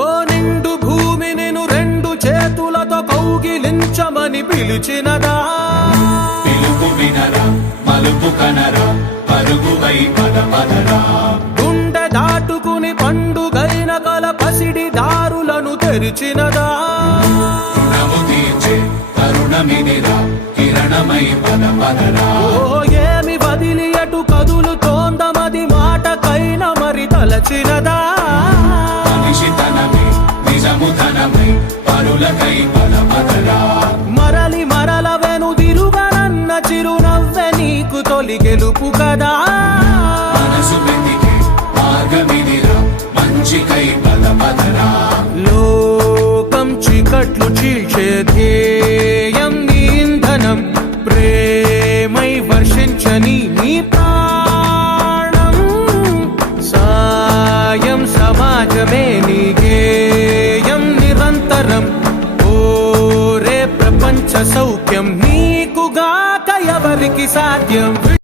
ఓ నిండు భూమి నిన్ను రెండు చేతులతో కౌగిలించమని పిలిచినదా? పిలుపు వినరా, మలుపు కనరా, పరుగువై పద పదరా. గుండె దాటుకుని పండుగైన కల పసిడి దారులను తెరిచినదా? రుణము తీర్చే తరుణమిదిరా, కిరణమై పద పదరా. ఓ ఏమి వదిలి అటు కదులుతోందమది మాటకైన మరి తలచినదా? మనిషితనమే నిజముతనమై పరులకై పద పదరా. మరలి మరల వెనుదిరుగనన్న చిరునవ్వె నీకు తొలి గెలుపు కదా? మనసు వెతికే మార్గమిదిరా, మంచికై పద పదరా. లోకం చీకట్లు చీల్చే ధ్యేయం నీ ఇంధనం, ప్రేమై వర్షించని నీ ప్రాణం. సాయం సమాజమే నీ గేయం నిరంతరం. ఓరే ప్రపంచ సౌఖ్యం నీకుగాక ఎవరికి సాధ్యం?